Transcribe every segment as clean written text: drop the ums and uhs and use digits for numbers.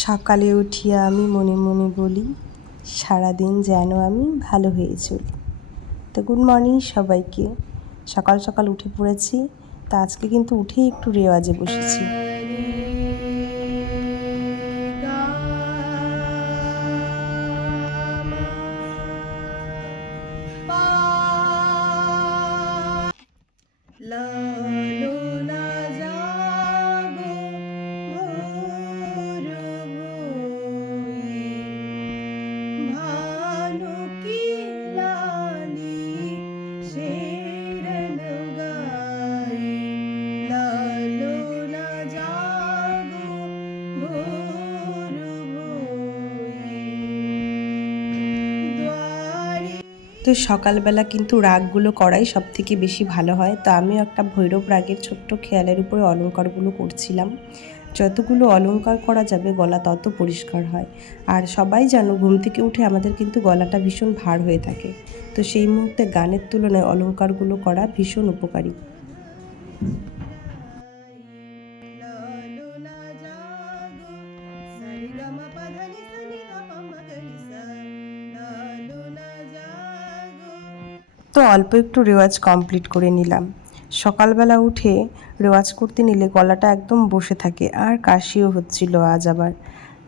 সকালে উঠিয়া আমি মনে মনে বলি, সারাদিন যেন আমি ভালো হয়ে চলি। তো গুড মর্নিং সবাইকে। সকাল সকাল উঠে পড়েছি। তা আজকে কিন্তু উঠেই একটু রেওয়াজে বসেছি। তো সকালবেলা কিন্তু রাগগুলো করাই সব থেকে বেশি ভালো হয়। তো আমিও একটা ভৈরব রাগের ছোট্ট খেয়ালের উপরে অলংকারগুলো করছিলাম। যতগুলো অলংকার করা যাবে গলা তত পরিষ্কার হয়। আর সবাই জানো, ঘুম থেকে উঠে আমাদের কিন্তু গলাটা ভীষণ ভার হয়ে থাকে। তো সেই মুহূর্তে গানের তুলনায় অলংকারগুলো করা ভীষণ উপকারী। তো অল্প একটু রেওয়াজ কমপ্লিট করে নিলাম। সকালবেলা উঠে রেওয়াজ করতে নিলে গলাটা একদম বসে থাকে, আর কাশিও হচ্ছিল আজ আবার।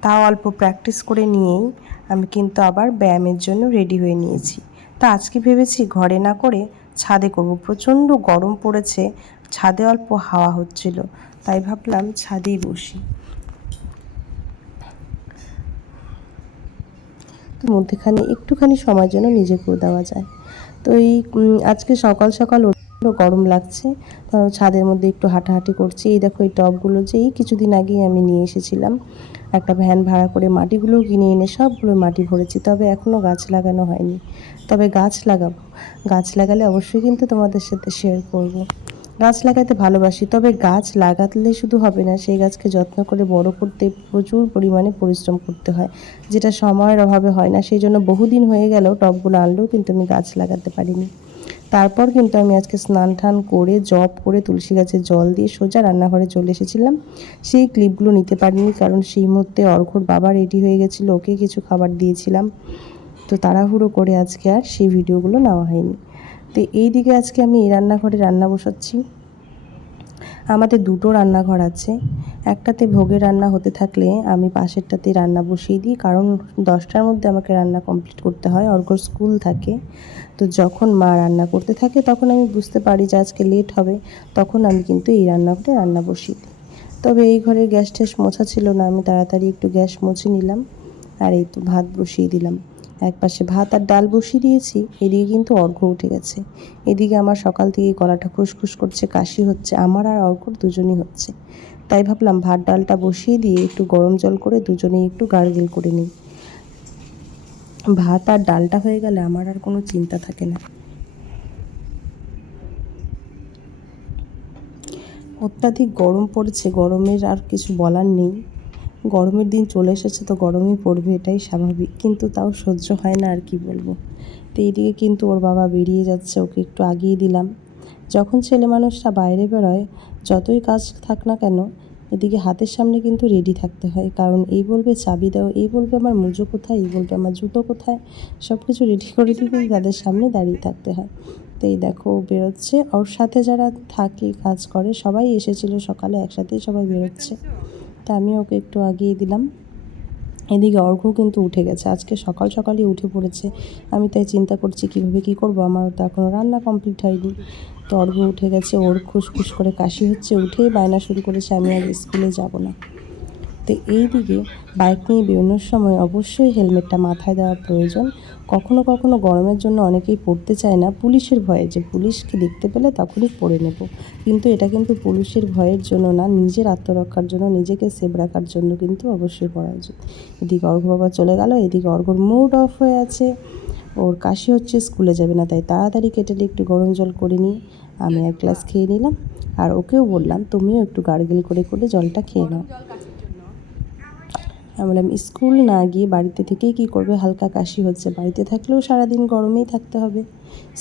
তাও অল্প প্র্যাকটিস করে নিয়েই আমি কিন্তু আবার ব্যায়ামের জন্য রেডি হয়ে নিয়েছি। তা আজকে ভেবেছি ঘরে না করে ছাদে করব। প্রচণ্ড গরম পড়েছে, ছাদে অল্প হাওয়া হচ্ছিল, তাই ভাবলাম ছাদেই বসি। তো মধ্যেখানে একটুখানি সময়ের জন্য নিজেকেও দেওয়া যায়। তো এই আজকে সকাল সকাল গরম লাগছে, তো ছাদের মধ্যে একটু হাঁটাহাঁটি করছি। এই দেখো, এই টবগুলো যে এই কিছুদিন আগেই আমি নিয়ে এসেছিলাম, একটা ভ্যান ভাড়া করে মাটিগুলোও কিনে এনে সবগুলো মাটি ভরেছি। তবে এখনও গাছ লাগানো হয়নি, তবে গাছ লাগাবো। গাছ লাগালে অবশ্যই কিন্তু তোমাদের সাথে শেয়ার করব। গাছ লাগাতে ভালোবাসি, তবে গাছ লাগালে শুধু হবে না, সেই গাছকে যত্ন করে বড় করতে প্রচুর পরিমাণে পরিশ্রম করতে হয়, যেটা সময়ের অভাবে হয় না। সেই জন্য বহুদিন হয়ে গেল টবগুলো আনলেও কিন্তু আমি গাছ লাগাতে পারিনি। তারপর কিন্তু আমি আজকে স্নান টান করে জব করে তুলসী গাছে জল দিয়ে সোজা রান্নাঘরে চলে এসেছিলাম। সেই ক্লিপগুলো নিতে পারিনি, কারণ সেই মুহূর্তে অর্ঘ্যর বাবা রেডি হয়ে গেছিলো, ওকে কিছু খাবার দিয়েছিলাম। তো তাড়াহুড়ো করে আজকে আর সেই ভিডিওগুলো নেওয়া হয়নি। তো এই দিকে আজকে আমি এই রান্নাঘরে রান্না বসাচ্ছি। আমাদের দুটো রান্নাঘর আছে, একটাতে ভোগের রান্না হতে থাকলে আমি পাশেরটাতে রান্না বসিয়ে দিই, কারণ 10টার মধ্যে আমাকে রান্না কমপ্লিট করতে হয়, অর্ঘ্যর স্কুল থাকে। তো যখন মা রান্না করতে থাকে তখন আমি বুঝতে পারি যে আজকে লেট হবে, তখন আমি কিন্তু এই রান্নাঘরে রান্না বসিয়ে দিই। তবে এই ঘরে গ্যাস ট্যাস মোছা ছিল না, আমি তাড়াতাড়ি একটু গ্যাস মুছে নিলাম, আর এই তো ভাত বসিয়ে দিলাম। একপাশে ভাত আর ডাল বসিয়ে দিয়েছি, এদিকে কিন্তু অর্ঘ্য উঠে গেছে। এদিকে আমার সকাল থেকে গলাটা খুসখুস করছে, কাশি হচ্ছে, আমার আর অর্ঘ্যর দুজনই হচ্ছে। তাই ভাবলাম ভাত ডালটা বসিয়ে দিয়ে একটু গরম জল করে দুজনেই একটু গার্গেল করে নিই। ভাত আর ডালটা হয়ে গেলে আমার আর কোনো চিন্তা থাকে না। অত্যাধিক গরম পড়েছে, গরমের আর কিছু বলার নেই। গরমের দিন চলে এসেছে, তো গরমই পড়বে, এটাই স্বাভাবিক, কিন্তু তাও সহ্য হয় না, আর কি বলবো। তো এইদিকে কিন্তু ওর বাবা বেরিয়ে যাচ্ছে, ওকে একটু আগিয়ে দিলাম। যখন ছেলে মানুষরা বাইরে বেরোয়, যতই কাজ থাক না কেন, এদিকে হাতের সামনে কিন্তু রেডি থাকতে হয়, কারণ এই বলবে চাবি দাও, এই বলবে আমার মুজো কোথায়, এই বলবে আমার জুতো কোথায়, সব কিছু রেডি করে দিয়ে কিন্তু তাদের সামনে দাঁড়িয়ে থাকতে হয়। তো এই দেখো বেরোচ্ছে, ওর সাথে যারা থাকে কাজ করে সবাই এসেছিলো সকালে, একসাথেই সবাই বেরোচ্ছে। তা আমি ওকে একটু আগিয়ে দিলাম। এদিকে অর্ঘ্য কিন্তু উঠে গেছে, আজকে সকাল সকালই উঠে পড়েছে। আমি তাই চিন্তা করছি কীভাবে কী করবো, আমার তো এখনও রান্না কমপ্লিট হয়নি। তো অর্ঘ্য উঠে গেছে, ওর খুসখুস করে কাশি হচ্ছে, উঠেই বায়না শুরু করেছে আমি আজ স্কুলে যাব না। তো এই দিকে বাইক নিয়ে বেরোনোর সময় অবশ্যই হেলমেটটা মাথায় দেওয়া প্রয়োজন। কখনো কখনো গরমের জন্য অনেকেই পরতে চায় না, পুলিশের ভয়ে, যে পুলিশকে দেখতে পেলে তখনই পরে নেব, কিন্তু এটা কিন্তু পুলিশের ভয়ের জন্য না, নিজের আত্মরক্ষার জন্য, নিজেকে সেভ রাখার জন্য কিন্তু অবশ্যই পরা উচিত। এদিকে অর্ঘ্য বাবা চলে গেল, এদিকে অর্ঘ্যর মুড অফ হয়ে আছে, ওর কাশি হচ্ছে, স্কুলে যাবে না, তাই তাড়াতাড়ি কেটেলে একটু গরম জল করে নিই। আমি এক গ্লাস খেয়ে নিলাম, আর ওকেও বললাম তুমিও একটু গার্গেল করে করে জলটা খেয়ে নাও। আমি বললাম স্কুল না গিয়ে বাড়িতে থেকেই কী করবে, হালকা কাশি হচ্ছে, বাড়িতে থাকলেও সারাদিন গরমেই থাকতে হবে,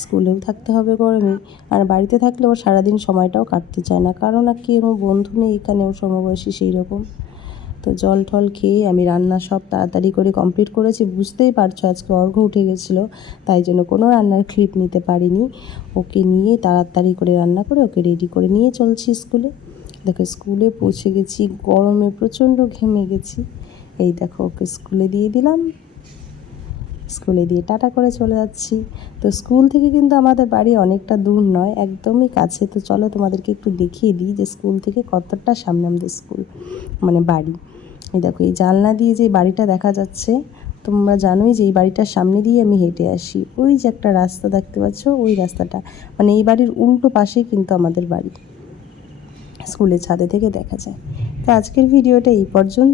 স্কুলেও থাকতে হবে গরমেই, আর বাড়িতে থাকলেও সারাদিন সময়টাও কাটতে চায় না, কারণ আর কি ওর বন্ধু নেই এখানে, ওর সমবয়সী সেই রকম। তো জল টল খেয়ে আমি রান্না সব তাড়াতাড়ি করে কমপ্লিট করেছি। বুঝতেই পারছো আজকে অর্ঘ্য উঠে গেছিলো, তাই জন্য কোনো রান্নার ক্লিপ নিতে পারিনি। ওকে নিয়ে তাড়াতাড়ি করে রান্না করে ওকে রেডি করে নিয়ে চলছি স্কুলে। দেখো স্কুলে পৌঁছে গেছি, গরমে প্রচণ্ড ঘেমে গেছি। এই দেখো ওকে স্কুলে দিয়ে দিলাম, স্কুলে দিয়ে টাটা করে চলে যাচ্ছি। তো স্কুল থেকে কিন্তু আমাদের বাড়ি অনেকটা দূর নয়, একদমই কাছে। তো চলো তোমাদেরকে একটু দেখিয়ে দিই যে স্কুল থেকে কতটা সামনে আমাদের স্কুল, মানে বাড়ি। এই দেখো এই জানলা দিয়ে যে বাড়িটা দেখা যাচ্ছে, তোমরা জানোই যে এই বাড়িটার সামনে দিয়ে আমি হেঁটে আসি। ওই যে একটা রাস্তা দেখতে পাচ্ছ, ওই রাস্তাটা, মানে এই বাড়ির উল্টো পাশেই কিন্তু আমাদের বাড়ি, স্কুলের ছাদে থেকে দেখা যায়। তো আজকের ভিডিওটা এই পর্যন্ত।